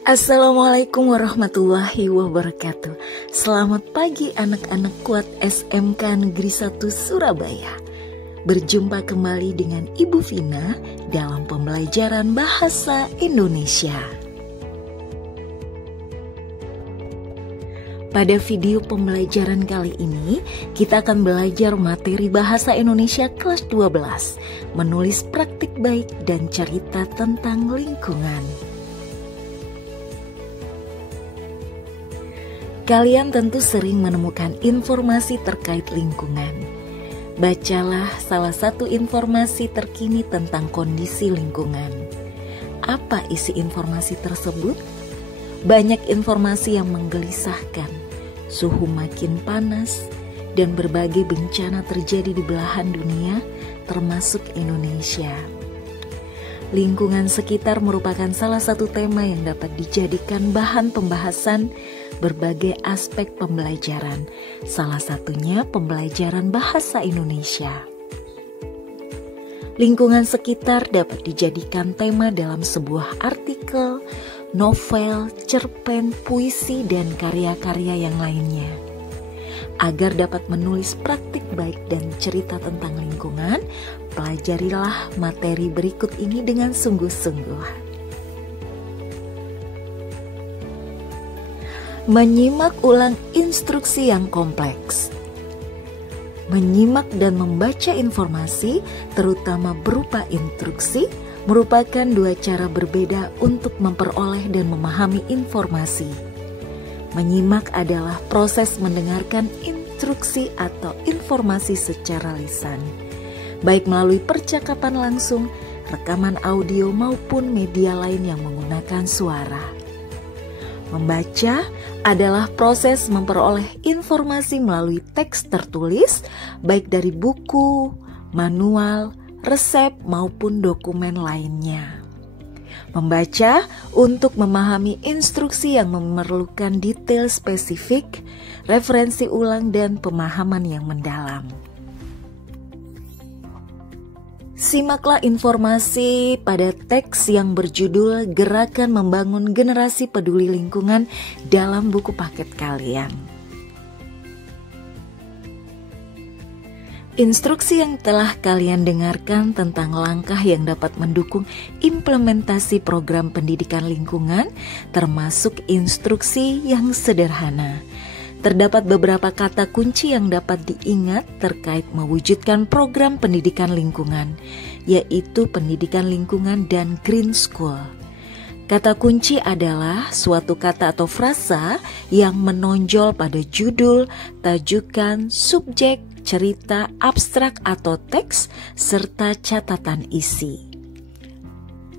Assalamualaikum warahmatullahi wabarakatuh. Selamat pagi anak-anak kuat SMK Negeri 1 Surabaya. Berjumpa kembali dengan Ibu Vina dalam pembelajaran bahasa Indonesia. Pada video pembelajaran kali ini, kita akan belajar materi bahasa Indonesia kelas 12, menulis praktik baik dan cerita tentang lingkungan. Kalian tentu sering menemukan informasi terkait lingkungan. Bacalah salah satu informasi terkini tentang kondisi lingkungan. Apa isi informasi tersebut? Banyak informasi yang menggelisahkan. Suhu makin panas dan berbagai bencana terjadi di belahan dunia, termasuk Indonesia. Lingkungan sekitar merupakan salah satu tema yang dapat dijadikan bahan pembahasan berbagai aspek pembelajaran, salah satunya pembelajaran bahasa Indonesia. Lingkungan sekitar dapat dijadikan tema dalam sebuah artikel, novel, cerpen, puisi, dan karya-karya yang lainnya. Agar dapat menulis praktik baik dan cerita tentang lingkungan, pelajarilah materi berikut ini dengan sungguh-sungguh. Menyimak ulang instruksi yang kompleks. Menyimak dan membaca informasi, terutama berupa instruksi, merupakan dua cara berbeda untuk memperoleh dan memahami informasi. Menyimak adalah proses mendengarkan instruksi atau informasi secara lisan, baik melalui percakapan langsung, rekaman audio maupun media lain yang menggunakan suara. Membaca adalah proses memperoleh informasi melalui teks tertulis, baik dari buku, manual, resep, maupun dokumen lainnya. Membaca untuk memahami instruksi yang memerlukan detail spesifik, referensi ulang, dan pemahaman yang mendalam. Simaklah informasi pada teks yang berjudul Gerakan Membangun Generasi Peduli Lingkungan dalam buku paket kalian. Instruksi yang telah kalian dengarkan tentang langkah yang dapat mendukung implementasi program pendidikan lingkungan, termasuk instruksi yang sederhana. Terdapat beberapa kata kunci yang dapat diingat terkait mewujudkan program pendidikan lingkungan, yaitu pendidikan lingkungan dan green school. Kata kunci adalah suatu kata atau frasa yang menonjol pada judul, tajukan, subjek, cerita, abstrak atau teks, serta catatan isi.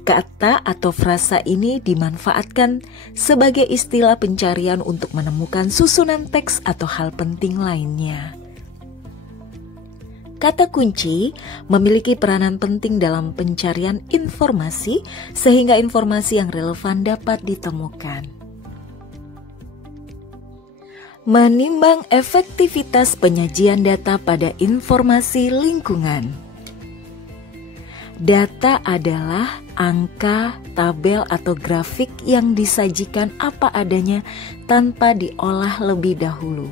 Kata atau frasa ini dimanfaatkan sebagai istilah pencarian untuk menemukan susunan teks atau hal penting lainnya. Kata kunci memiliki peranan penting dalam pencarian informasi sehingga informasi yang relevan dapat ditemukan. Menimbang efektivitas penyajian data pada informasi lingkungan. Data adalah angka, tabel, atau grafik yang disajikan apa adanya tanpa diolah lebih dahulu.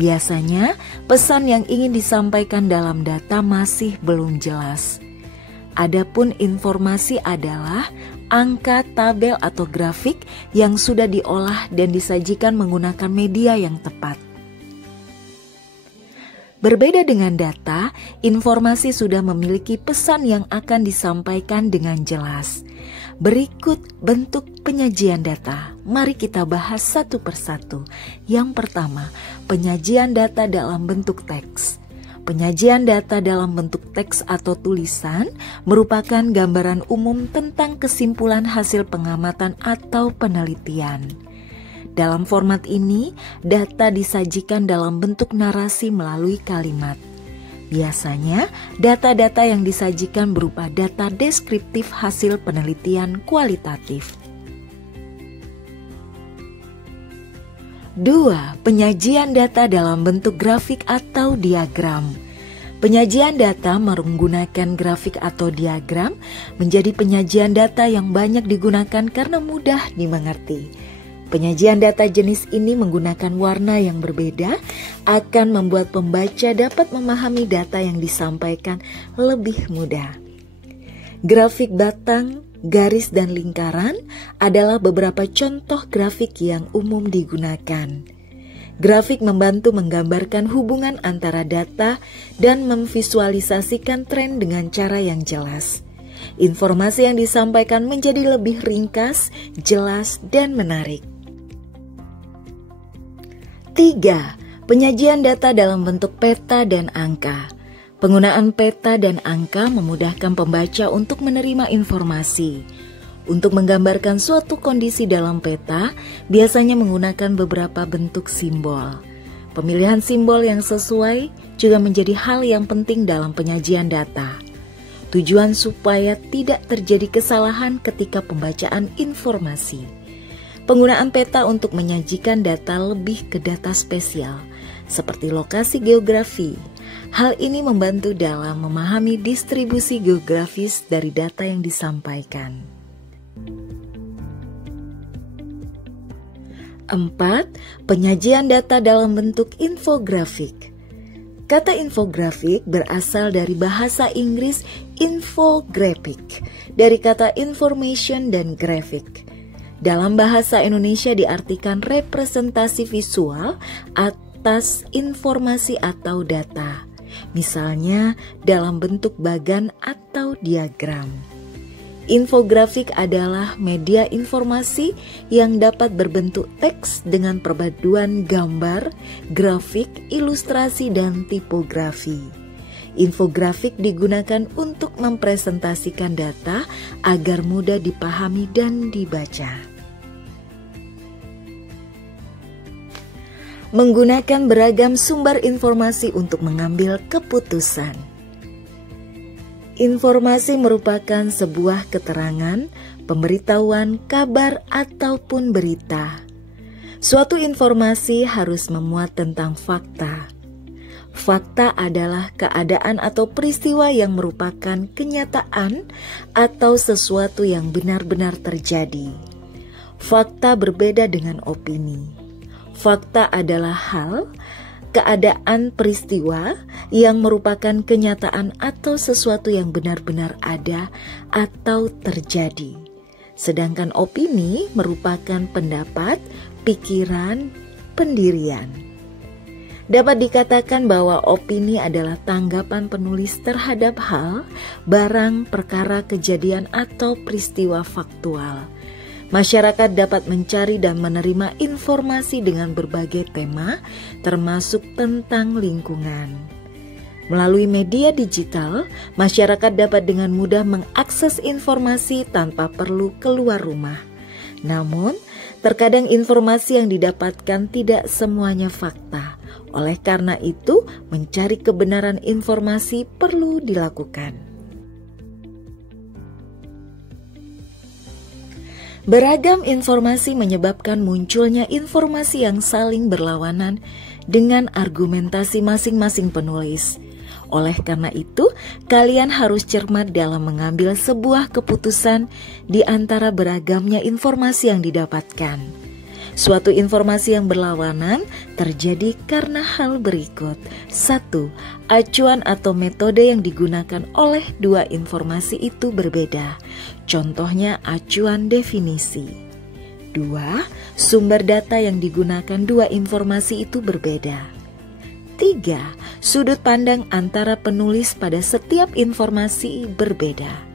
Biasanya, pesan yang ingin disampaikan dalam data masih belum jelas. Adapun informasi adalah angka, tabel, atau grafik yang sudah diolah dan disajikan menggunakan media yang tepat. Berbeda dengan data, informasi sudah memiliki pesan yang akan disampaikan dengan jelas. Berikut bentuk penyajian data. Mari kita bahas satu persatu. Yang pertama, penyajian data dalam bentuk teks. Penyajian data dalam bentuk teks atau tulisan merupakan gambaran umum tentang kesimpulan hasil pengamatan atau penelitian. Dalam format ini, data disajikan dalam bentuk narasi melalui kalimat. Biasanya, data-data yang disajikan berupa data deskriptif hasil penelitian kualitatif. 2. Penyajian data dalam bentuk grafik atau diagram. Penyajian data menggunakan grafik atau diagram menjadi penyajian data yang banyak digunakan karena mudah dimengerti. Penyajian data jenis ini menggunakan warna yang berbeda akan membuat pembaca dapat memahami data yang disampaikan lebih mudah. Grafik batang, garis, dan lingkaran adalah beberapa contoh grafik yang umum digunakan. Grafik membantu menggambarkan hubungan antara data dan memvisualisasikan tren dengan cara yang jelas. Informasi yang disampaikan menjadi lebih ringkas, jelas, dan menarik. 3. Penyajian data dalam bentuk peta dan angka. Penggunaan peta dan angka memudahkan pembaca untuk menerima informasi. Untuk menggambarkan suatu kondisi dalam peta, biasanya menggunakan beberapa bentuk simbol. Pemilihan simbol yang sesuai juga menjadi hal yang penting dalam penyajian data. Tujuan supaya tidak terjadi kesalahan ketika pembacaan informasi. Penggunaan peta untuk menyajikan data lebih ke data spesial, seperti lokasi geografi. Hal ini membantu dalam memahami distribusi geografis dari data yang disampaikan. 4. Penyajian data dalam bentuk infografik. Kata infografik berasal dari bahasa Inggris infographic, dari kata information dan graphic. Dalam bahasa Indonesia diartikan representasi visual atas informasi atau data, misalnya dalam bentuk bagan atau diagram. Infografik adalah media informasi yang dapat berbentuk teks dengan perpaduan gambar, grafik, ilustrasi, dan tipografi. Infografik digunakan untuk mempresentasikan data agar mudah dipahami dan dibaca. Menggunakan beragam sumber informasi untuk mengambil keputusan. Informasi merupakan sebuah keterangan, pemberitahuan, kabar, ataupun berita. Suatu informasi harus memuat tentang fakta. Fakta adalah keadaan atau peristiwa yang merupakan kenyataan atau sesuatu yang benar-benar terjadi. Fakta berbeda dengan opini. Fakta adalah hal, keadaan, peristiwa yang merupakan kenyataan atau sesuatu yang benar-benar ada atau terjadi. Sedangkan opini merupakan pendapat, pikiran, pendirian. Dapat dikatakan bahwa opini adalah tanggapan penulis terhadap hal, barang, perkara, kejadian, atau peristiwa faktual. Masyarakat dapat mencari dan menerima informasi dengan berbagai tema, termasuk tentang lingkungan. Melalui media digital, masyarakat dapat dengan mudah mengakses informasi tanpa perlu keluar rumah. Namun, terkadang informasi yang didapatkan tidak semuanya fakta. Oleh karena itu, mencari kebenaran informasi perlu dilakukan. Beragam informasi menyebabkan munculnya informasi yang saling berlawanan dengan argumentasi masing-masing penulis. Oleh karena itu, kalian harus cermat dalam mengambil sebuah keputusan di antara beragamnya informasi yang didapatkan. Suatu informasi yang berlawanan terjadi karena hal berikut. 1. Acuan atau metode yang digunakan oleh dua informasi itu berbeda. Contohnya acuan definisi. 2. Sumber data yang digunakan dua informasi itu berbeda. 3. Sudut pandang antara penulis pada setiap informasi berbeda.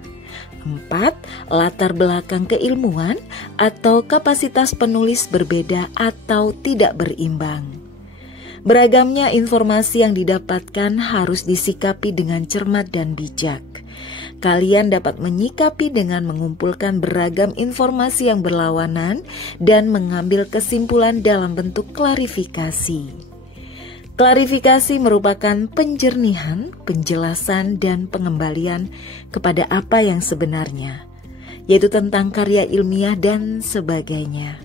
4. Latar belakang keilmuan atau kapasitas penulis berbeda atau tidak berimbang. Beragamnya informasi yang didapatkan harus disikapi dengan cermat dan bijak. Kalian dapat menyikapi dengan mengumpulkan beragam informasi yang berlawanan dan mengambil kesimpulan dalam bentuk klarifikasi. Klarifikasi merupakan penjernihan, penjelasan, dan pengembalian kepada apa yang sebenarnya, yaitu tentang karya ilmiah dan sebagainya.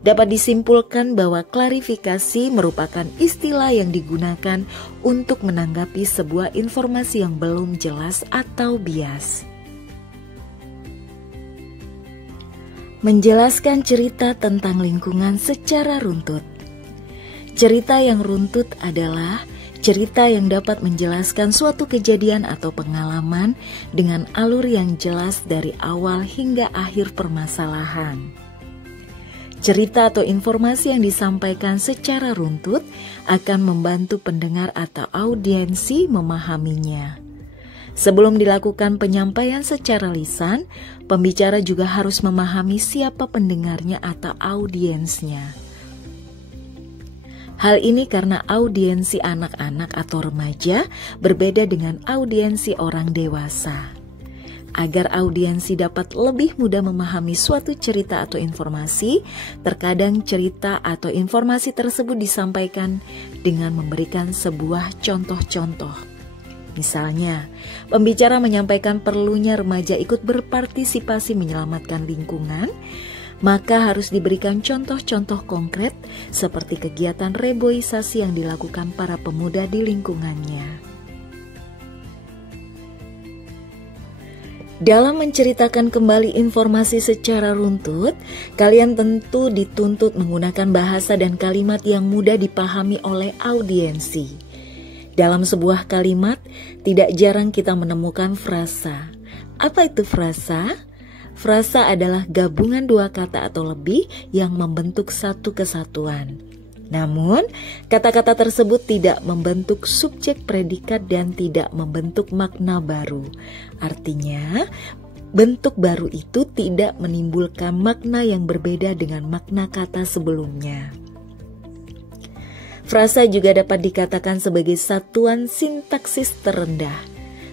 Dapat disimpulkan bahwa klarifikasi merupakan istilah yang digunakan untuk menanggapi sebuah informasi yang belum jelas atau bias. Menjelaskan cerita tentang lingkungan secara runtut. Cerita yang runtut adalah cerita yang dapat menjelaskan suatu kejadian atau pengalaman dengan alur yang jelas dari awal hingga akhir permasalahan. Cerita atau informasi yang disampaikan secara runtut akan membantu pendengar atau audiensi memahaminya. Sebelum dilakukan penyampaian secara lisan, pembicara juga harus memahami siapa pendengarnya atau audiensnya. Hal ini karena audiensi anak-anak atau remaja berbeda dengan audiensi orang dewasa. Agar audiensi dapat lebih mudah memahami suatu cerita atau informasi, terkadang cerita atau informasi tersebut disampaikan dengan memberikan sebuah contoh-contoh. Misalnya, pembicara menyampaikan perlunya remaja ikut berpartisipasi menyelamatkan lingkungan, maka harus diberikan contoh-contoh konkret seperti kegiatan reboisasi yang dilakukan para pemuda di lingkungannya. Dalam menceritakan kembali informasi secara runtut, kalian tentu dituntut menggunakan bahasa dan kalimat yang mudah dipahami oleh audiensi. Dalam sebuah kalimat, tidak jarang kita menemukan frasa. Apa itu frasa? Frasa adalah gabungan dua kata atau lebih yang membentuk satu kesatuan. Namun, kata-kata tersebut tidak membentuk subjek predikat dan tidak membentuk makna baru. Artinya, bentuk baru itu tidak menimbulkan makna yang berbeda dengan makna kata sebelumnya. Frasa juga dapat dikatakan sebagai satuan sintaksis terendah.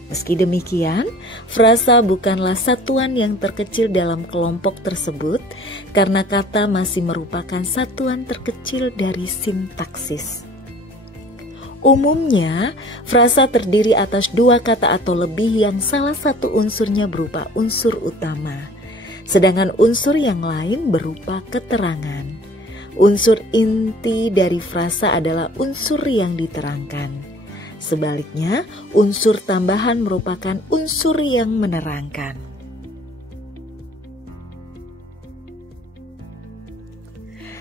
Meski demikian, frasa bukanlah satuan yang terkecil dalam kelompok tersebut karena kata masih merupakan satuan terkecil dari sintaksis. Umumnya, frasa terdiri atas dua kata atau lebih yang salah satu unsurnya berupa unsur utama, sedangkan unsur yang lain berupa keterangan. Unsur inti dari frasa adalah unsur yang diterangkan. Sebaliknya, unsur tambahan merupakan unsur yang menerangkan.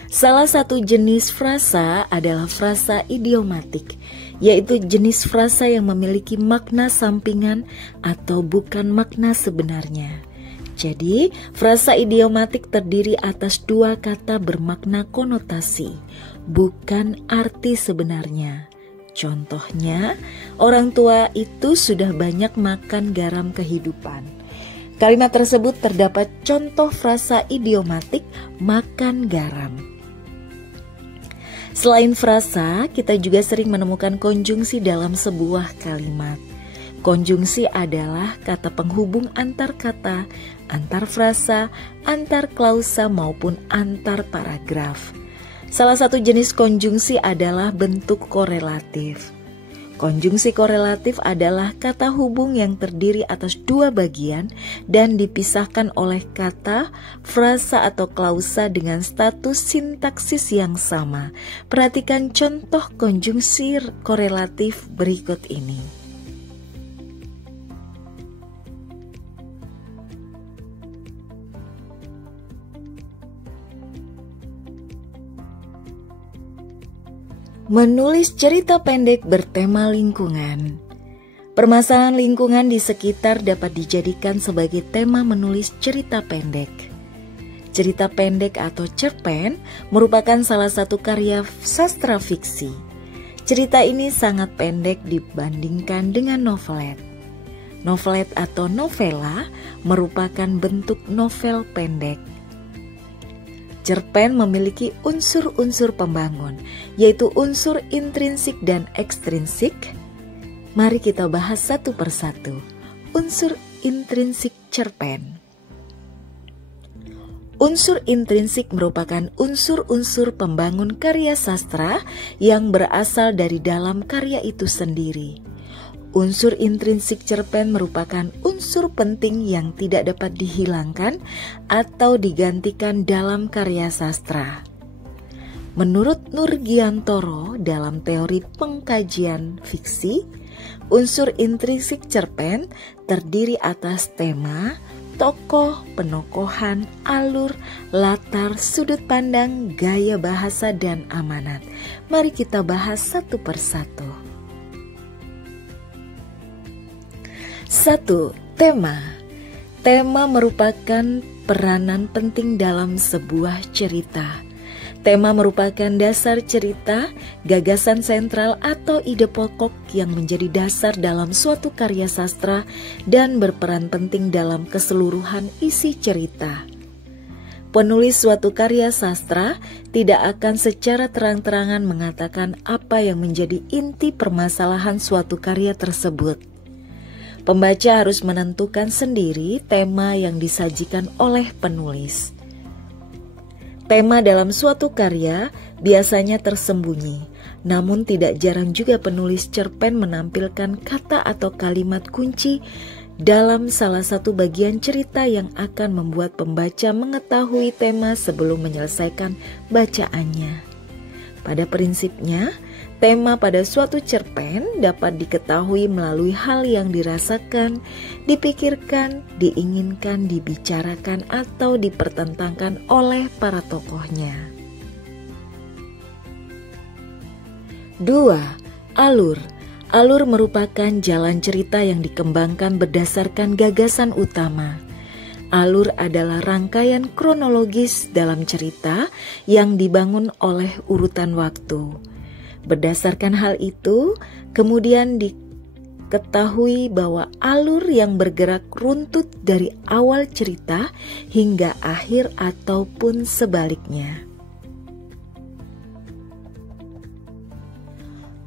Salah satu jenis frasa adalah frasa idiomatik, yaitu jenis frasa yang memiliki makna sampingan atau bukan makna sebenarnya. Jadi, frasa idiomatik terdiri atas dua kata bermakna konotasi, bukan arti sebenarnya. Contohnya, orang tua itu sudah banyak makan garam kehidupan. Kalimat tersebut terdapat contoh frasa idiomatik makan garam. Selain frasa, kita juga sering menemukan konjungsi dalam sebuah kalimat. Konjungsi adalah kata penghubung antar kata, antar frasa, antar klausa maupun antar paragraf. Salah satu jenis konjungsi adalah bentuk korelatif. Konjungsi korelatif adalah kata hubung yang terdiri atas dua bagian dan dipisahkan oleh kata, frasa atau klausa dengan status sintaksis yang sama. Perhatikan contoh konjungsi korelatif berikut ini. Menulis cerita pendek bertema lingkungan. Permasalahan lingkungan di sekitar dapat dijadikan sebagai tema menulis cerita pendek. Cerita pendek atau cerpen merupakan salah satu karya sastra fiksi. Cerita ini sangat pendek dibandingkan dengan novelet. Novelet atau novela merupakan bentuk novel pendek. Cerpen memiliki unsur-unsur pembangun, yaitu unsur intrinsik dan ekstrinsik. Mari kita bahas satu persatu. Unsur intrinsik cerpen. Unsur intrinsik merupakan unsur-unsur pembangun karya sastra yang berasal dari dalam karya itu sendiri. Unsur intrinsik cerpen merupakan unsur penting yang tidak dapat dihilangkan atau digantikan dalam karya sastra. Menurut Nurgiantoro dalam teori pengkajian fiksi, unsur intrinsik cerpen terdiri atas tema, tokoh, penokohan, alur, latar, sudut pandang, gaya bahasa, dan amanat. Mari kita bahas satu persatu. 1. Tema. Tema merupakan peranan penting dalam sebuah cerita. Tema merupakan dasar cerita, gagasan sentral atau ide pokok yang menjadi dasar dalam suatu karya sastra dan berperan penting dalam keseluruhan isi cerita. Penulis suatu karya sastra tidak akan secara terang-terangan mengatakan apa yang menjadi inti permasalahan suatu karya tersebut. Pembaca harus menentukan sendiri tema yang disajikan oleh penulis. Tema dalam suatu karya biasanya tersembunyi, namun tidak jarang juga penulis cerpen menampilkan kata atau kalimat kunci dalam salah satu bagian cerita yang akan membuat pembaca mengetahui tema sebelum menyelesaikan bacaannya. Pada prinsipnya, tema pada suatu cerpen dapat diketahui melalui hal yang dirasakan, dipikirkan, diinginkan, dibicarakan, atau dipertentangkan oleh para tokohnya. 2. Alur. Alur merupakan jalan cerita yang dikembangkan berdasarkan gagasan utama. Alur adalah rangkaian kronologis dalam cerita yang dibangun oleh urutan waktu. Berdasarkan hal itu, kemudian diketahui bahwa alur yang bergerak runtut dari awal cerita hingga akhir ataupun sebaliknya.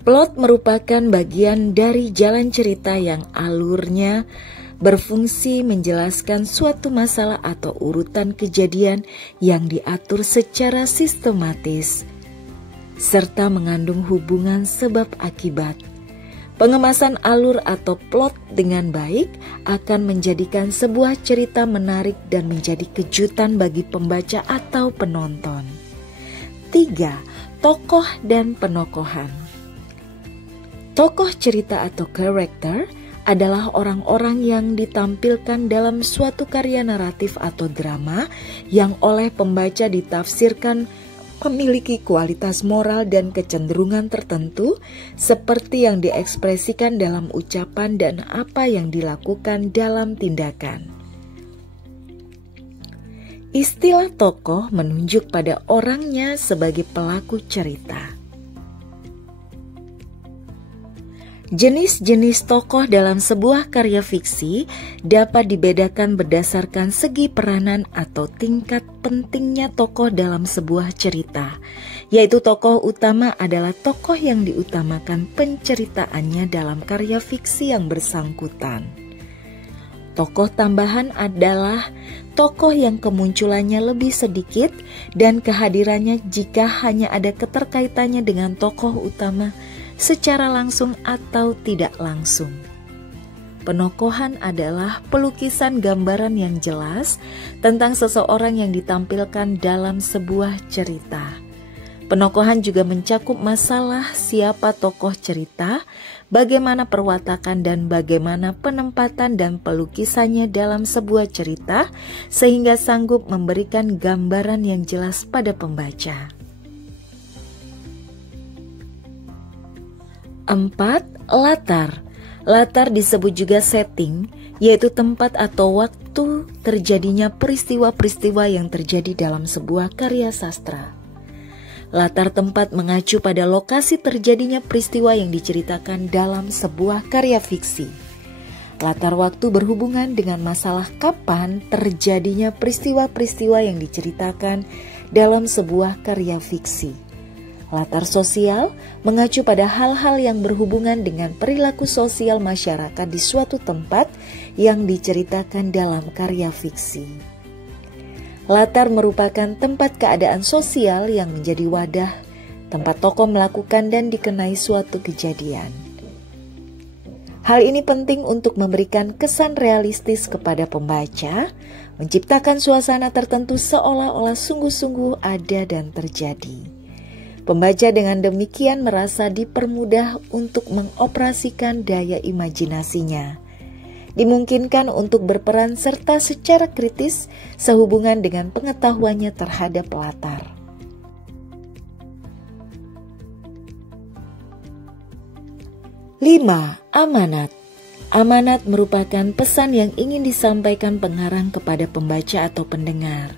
Plot merupakan bagian dari jalan cerita yang alurnya berfungsi menjelaskan suatu masalah atau urutan kejadian yang diatur secara sistematis, serta mengandung hubungan sebab akibat. Pengemasan alur atau plot dengan baik akan menjadikan sebuah cerita menarik dan menjadi kejutan bagi pembaca atau penonton. 3. Tokoh dan penokohan. Tokoh cerita atau karakter adalah orang-orang yang ditampilkan dalam suatu karya naratif atau drama yang oleh pembaca ditafsirkan memiliki kualitas moral dan kecenderungan tertentu seperti yang diekspresikan dalam ucapan dan apa yang dilakukan dalam tindakan. Istilah tokoh menunjuk pada orangnya sebagai pelaku cerita. Jenis-jenis tokoh dalam sebuah karya fiksi dapat dibedakan berdasarkan segi peranan atau tingkat pentingnya tokoh dalam sebuah cerita, yaitu tokoh utama adalah tokoh yang diutamakan penceritaannya dalam karya fiksi yang bersangkutan. Tokoh tambahan adalah tokoh yang kemunculannya lebih sedikit dan kehadirannya jika hanya ada keterkaitannya dengan tokoh utama secara langsung atau tidak langsung. Penokohan adalah pelukisan gambaran yang jelas tentang seseorang yang ditampilkan dalam sebuah cerita. Penokohan juga mencakup masalah siapa tokoh cerita, bagaimana perwatakan dan bagaimana penempatan dan pelukisannya dalam sebuah cerita sehingga sanggup memberikan gambaran yang jelas pada pembaca. 4. Latar. Latar disebut juga setting, yaitu tempat atau waktu terjadinya peristiwa-peristiwa yang terjadi dalam sebuah karya sastra. Latar tempat mengacu pada lokasi terjadinya peristiwa yang diceritakan dalam sebuah karya fiksi. Latar waktu berhubungan dengan masalah kapan terjadinya peristiwa-peristiwa yang diceritakan dalam sebuah karya fiksi. Latar sosial mengacu pada hal-hal yang berhubungan dengan perilaku sosial masyarakat di suatu tempat yang diceritakan dalam karya fiksi. Latar merupakan tempat keadaan sosial yang menjadi wadah tempat tokoh melakukan dan dikenai suatu kejadian. Hal ini penting untuk memberikan kesan realistis kepada pembaca, menciptakan suasana tertentu seolah-olah sungguh-sungguh ada dan terjadi. Pembaca dengan demikian merasa dipermudah untuk mengoperasikan daya imajinasinya. Dimungkinkan untuk berperan serta secara kritis sehubungan dengan pengetahuannya terhadap latar. 5. Amanat. Amanat merupakan pesan yang ingin disampaikan pengarang kepada pembaca atau pendengar.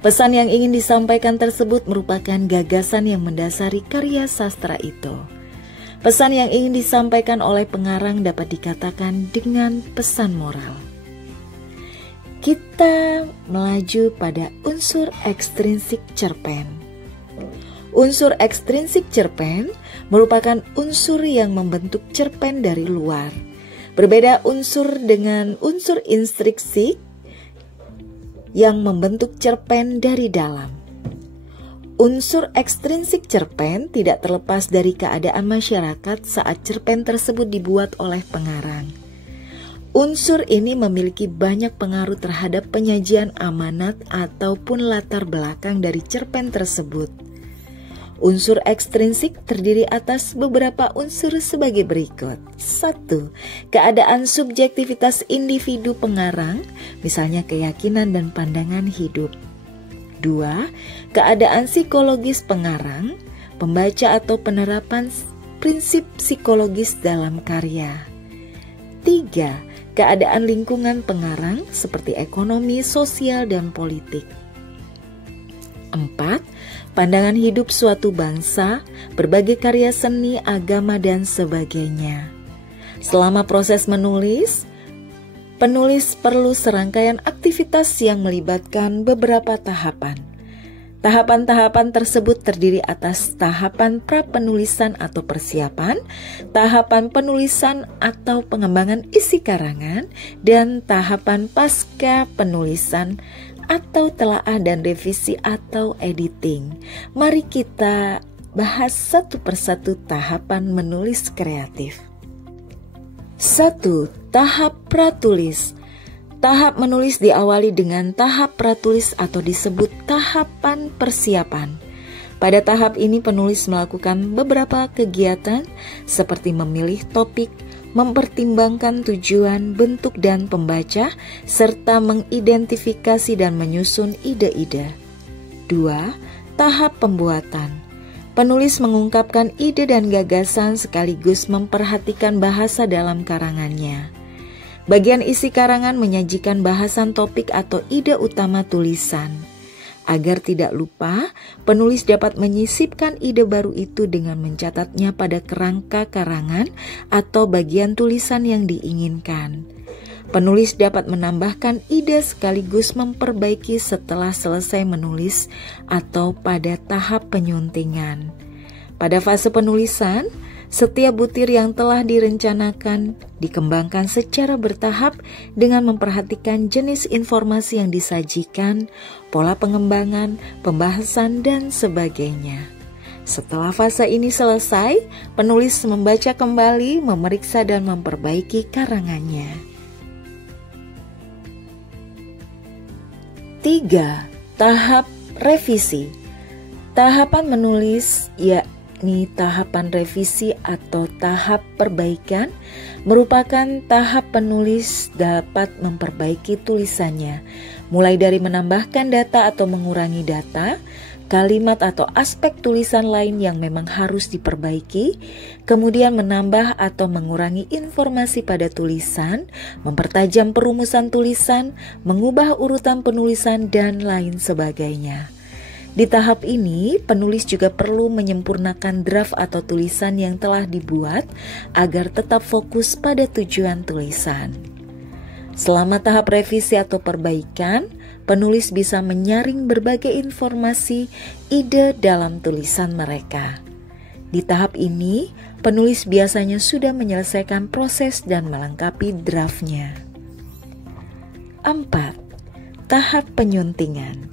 Pesan yang ingin disampaikan tersebut merupakan gagasan yang mendasari karya sastra itu. Pesan yang ingin disampaikan oleh pengarang dapat dikatakan dengan pesan moral. Kita melaju pada unsur ekstrinsik cerpen. Unsur ekstrinsik cerpen merupakan unsur yang membentuk cerpen dari luar. Berbeda unsur dengan unsur intrinsik yang membentuk cerpen dari dalam. Unsur ekstrinsik cerpen tidak terlepas dari keadaan masyarakat saat cerpen tersebut dibuat oleh pengarang. Unsur ini memiliki banyak pengaruh terhadap penyajian amanat ataupun latar belakang dari cerpen tersebut. Unsur ekstrinsik terdiri atas beberapa unsur sebagai berikut. 1. Keadaan subjektivitas individu pengarang, misalnya keyakinan dan pandangan hidup. 2. Keadaan psikologis pengarang, pembaca atau penerapan prinsip psikologis dalam karya. 3. Keadaan lingkungan pengarang seperti ekonomi, sosial, dan politik. 4. Pandangan hidup suatu bangsa, berbagai karya seni, agama, dan sebagainya. Selama proses menulis, penulis perlu serangkaian aktivitas yang melibatkan beberapa tahapan. Tahapan-tahapan tersebut terdiri atas tahapan pra-penulisan atau persiapan, tahapan penulisan atau pengembangan isi karangan, dan tahapan pasca penulisan atau telaah dan revisi atau editing. Mari kita bahas satu persatu tahapan menulis kreatif. 1. Tahap pratulis. Tahap menulis diawali dengan tahap pratulis atau disebut tahapan persiapan. Pada tahap ini penulis melakukan beberapa kegiatan seperti memilih topik, mempertimbangkan tujuan, bentuk, dan pembaca, serta mengidentifikasi dan menyusun ide-ide. 2. Tahap pembuatan. Penulis mengungkapkan ide dan gagasan sekaligus memperhatikan bahasa dalam karangannya. Bagian isi karangan menyajikan bahasan topik atau ide utama tulisan. Agar tidak lupa, penulis dapat menyisipkan ide baru itu dengan mencatatnya pada kerangka karangan atau bagian tulisan yang diinginkan. Penulis dapat menambahkan ide sekaligus memperbaiki setelah selesai menulis atau pada tahap penyuntingan. Pada fase penulisan, setiap butir yang telah direncanakan dikembangkan secara bertahap dengan memperhatikan jenis informasi yang disajikan, pola pengembangan, pembahasan, dan sebagainya. Setelah fase ini selesai, penulis membaca kembali, memeriksa, dan memperbaiki karangannya. 3. Tahap revisi. Tahapan menulis yakni tahapan revisi atau tahap perbaikan merupakan tahap penulis dapat memperbaiki tulisannya, mulai dari menambahkan data atau mengurangi data, kalimat atau aspek tulisan lain yang memang harus diperbaiki, kemudian menambah atau mengurangi informasi pada tulisan, mempertajam perumusan tulisan, mengubah urutan penulisan, dan lain sebagainya. Di tahap ini, penulis juga perlu menyempurnakan draft atau tulisan yang telah dibuat agar tetap fokus pada tujuan tulisan. Selama tahap revisi atau perbaikan, penulis bisa menyaring berbagai informasi, ide dalam tulisan mereka. Di tahap ini, penulis biasanya sudah menyelesaikan proses dan melengkapi draftnya. 4. Tahap penyuntingan.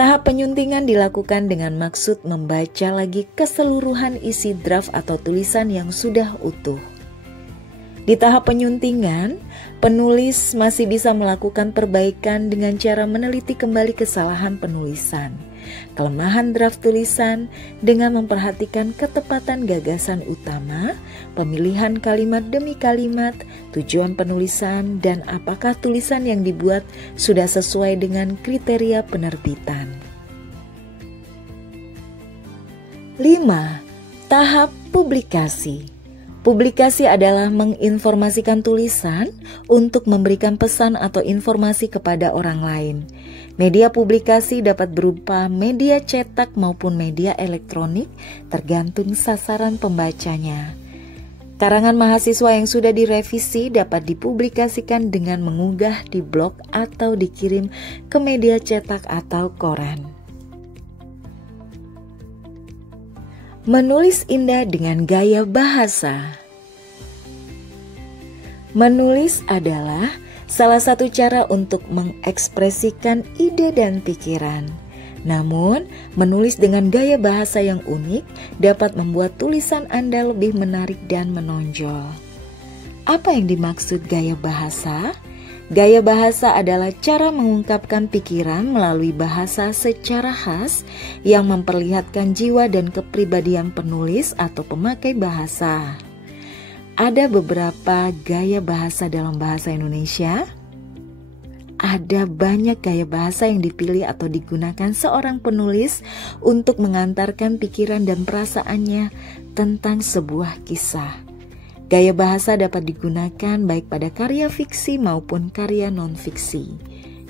Tahap penyuntingan dilakukan dengan maksud membaca lagi keseluruhan isi draft atau tulisan yang sudah utuh. Di tahap penyuntingan, penulis masih bisa melakukan perbaikan dengan cara meneliti kembali kesalahan penulisan, kelemahan draft tulisan dengan memperhatikan ketepatan gagasan utama, pemilihan kalimat demi kalimat, tujuan penulisan, dan apakah tulisan yang dibuat sudah sesuai dengan kriteria penerbitan. 5. Tahap publikasi. Publikasi adalah menginformasikan tulisan untuk memberikan pesan atau informasi kepada orang lain. Media publikasi dapat berupa media cetak maupun media elektronik, tergantung sasaran pembacanya. Karangan mahasiswa yang sudah direvisi dapat dipublikasikan dengan mengunggah di blog atau dikirim ke media cetak atau koran. Menulis indah dengan gaya bahasa. Menulis adalah salah satu cara untuk mengekspresikan ide dan pikiran. Namun, menulis dengan gaya bahasa yang unik dapat membuat tulisan Anda lebih menarik dan menonjol. Apa yang dimaksud gaya bahasa? Gaya bahasa adalah cara mengungkapkan pikiran melalui bahasa secara khas yang memperlihatkan jiwa dan kepribadian penulis atau pemakai bahasa. Ada beberapa gaya bahasa dalam bahasa Indonesia. Ada banyak gaya bahasa yang dipilih atau digunakan seorang penulis untuk mengantarkan pikiran dan perasaannya tentang sebuah kisah. Gaya bahasa dapat digunakan baik pada karya fiksi maupun karya non-fiksi.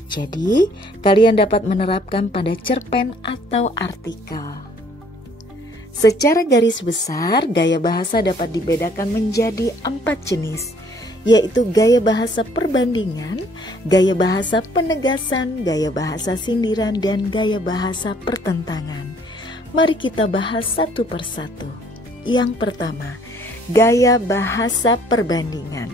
Jadi, kalian dapat menerapkan pada cerpen atau artikel. Secara garis besar, gaya bahasa dapat dibedakan menjadi 4 jenis, yaitu gaya bahasa perbandingan, gaya bahasa penegasan, gaya bahasa sindiran, dan gaya bahasa pertentangan. Mari kita bahas satu persatu. Yang pertama, gaya bahasa perbandingan.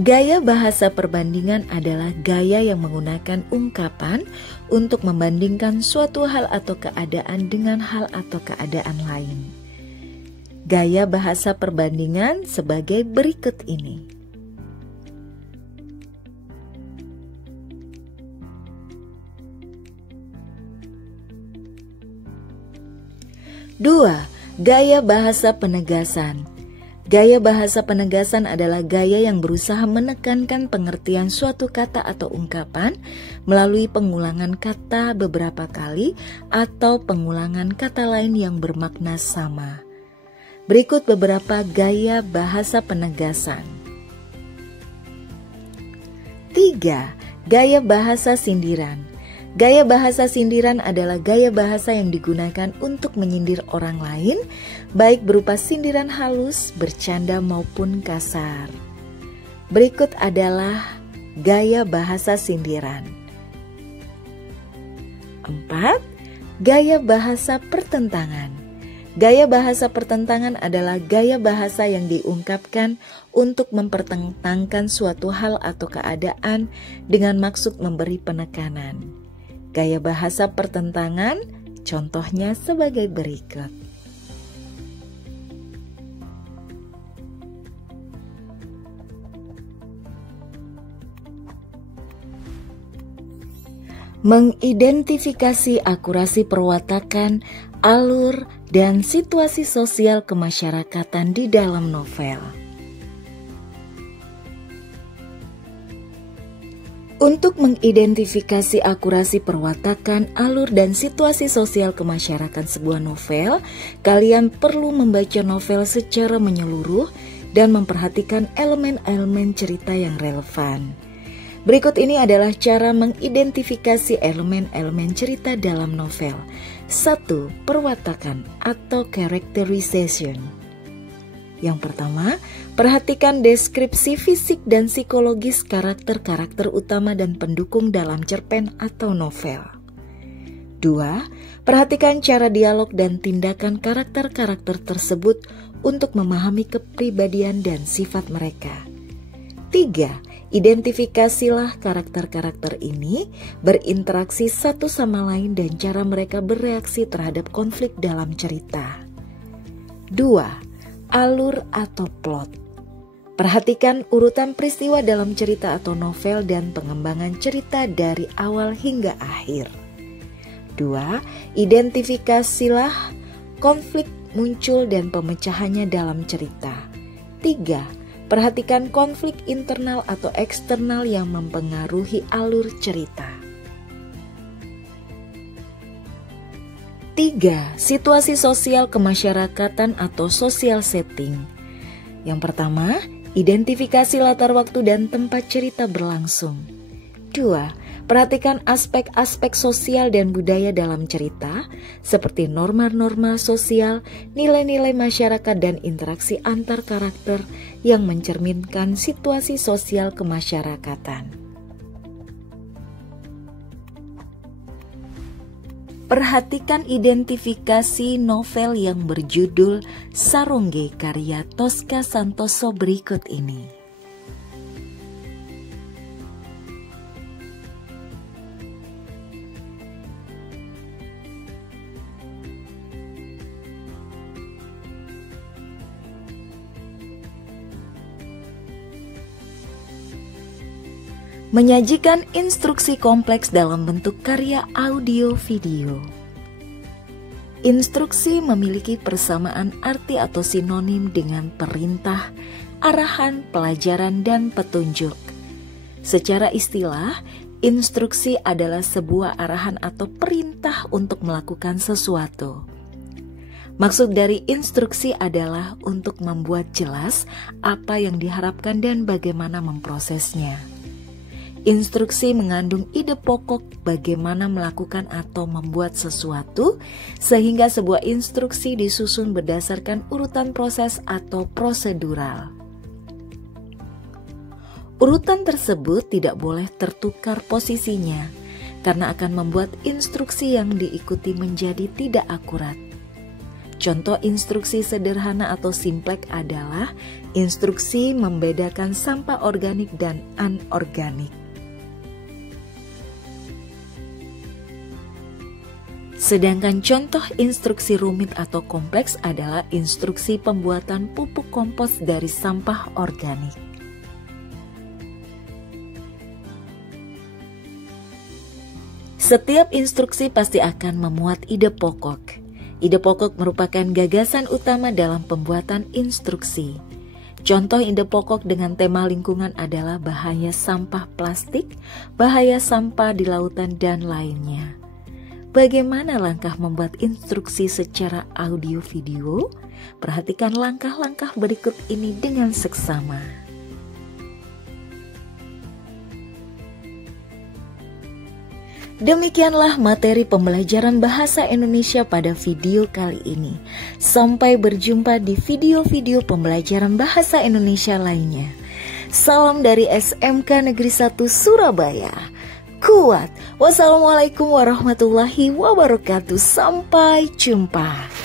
Gaya bahasa perbandingan adalah gaya yang menggunakan ungkapan untuk membandingkan suatu hal atau keadaan dengan hal atau keadaan lain. Gaya bahasa perbandingan sebagai berikut ini. Dua, gaya bahasa penegasan. Gaya bahasa penegasan adalah gaya yang berusaha menekankan pengertian suatu kata atau ungkapan melalui pengulangan kata beberapa kali atau pengulangan kata lain yang bermakna sama. Berikut beberapa gaya bahasa penegasan. 3. Gaya bahasa sindiran. Gaya bahasa sindiran adalah gaya bahasa yang digunakan untuk menyindir orang lain, baik berupa sindiran halus, bercanda maupun kasar. Berikut adalah gaya bahasa sindiran. 4. Gaya bahasa pertentangan. Gaya bahasa pertentangan adalah gaya bahasa yang diungkapkan untuk mempertentangkan suatu hal atau keadaan dengan maksud memberi penekanan. Gaya bahasa pertentangan contohnya sebagai berikut. Mengidentifikasi akurasi perwatakan, alur, dan situasi sosial kemasyarakatan di dalam novel. Untuk mengidentifikasi akurasi perwatakan, alur, dan situasi sosial kemasyarakatan sebuah novel, kalian perlu membaca novel secara menyeluruh dan memperhatikan elemen-elemen cerita yang relevan. Berikut ini adalah cara mengidentifikasi elemen-elemen cerita dalam novel. 1. Perwatakan atau characterization. Yang pertama, perhatikan deskripsi fisik dan psikologis karakter-karakter utama dan pendukung dalam cerpen atau novel. 2. Perhatikan cara dialog dan tindakan karakter-karakter tersebut untuk memahami kepribadian dan sifat mereka. 3. Identifikasilah karakter-karakter ini berinteraksi satu sama lain dan cara mereka bereaksi terhadap konflik dalam cerita. 2. alur atau plot. Perhatikan urutan peristiwa dalam cerita atau novel dan pengembangan cerita dari awal hingga akhir. 2. Identifikasilah konflik muncul dan pemecahannya dalam cerita. 3. Perhatikan konflik internal atau eksternal yang mempengaruhi alur cerita. 3. Situasi sosial kemasyarakatan atau social setting. Yang pertama, identifikasi latar waktu dan tempat cerita berlangsung. 2. Perhatikan aspek-aspek sosial dan budaya dalam cerita, seperti norma-norma sosial, nilai-nilai masyarakat dan interaksi antar karakter yang mencerminkan situasi sosial kemasyarakatan. Perhatikan identifikasi novel yang berjudul Sarongge karya Tosca Santoso berikut ini. Menyajikan instruksi kompleks dalam bentuk karya audio-video. Instruksi memiliki persamaan arti atau sinonim dengan perintah, arahan, pelajaran, dan petunjuk. Secara istilah, instruksi adalah sebuah arahan atau perintah untuk melakukan sesuatu. Maksud dari instruksi adalah untuk membuat jelas apa yang diharapkan dan bagaimana memprosesnya. Instruksi mengandung ide pokok bagaimana melakukan atau membuat sesuatu, sehingga sebuah instruksi disusun berdasarkan urutan proses atau prosedural. Urutan tersebut tidak boleh tertukar posisinya, karena akan membuat instruksi yang diikuti menjadi tidak akurat. Contoh instruksi sederhana atau simplek adalah instruksi membedakan sampah organik dan anorganik. Sedangkan contoh instruksi rumit atau kompleks adalah instruksi pembuatan pupuk kompos dari sampah organik. Setiap instruksi pasti akan memuat ide pokok. Ide pokok merupakan gagasan utama dalam pembuatan instruksi. Contoh ide pokok dengan tema lingkungan adalah bahaya sampah plastik, bahaya sampah di lautan, dan lainnya. Bagaimana langkah membuat instruksi secara audio-video? Perhatikan langkah-langkah berikut ini dengan seksama. Demikianlah materi pembelajaran bahasa Indonesia pada video kali ini. Sampai berjumpa di video-video pembelajaran bahasa Indonesia lainnya. Salam dari SMK Negeri 1 Surabaya. Kuat. Wassalamualaikum warahmatullahi wabarakatuh. Sampai jumpa.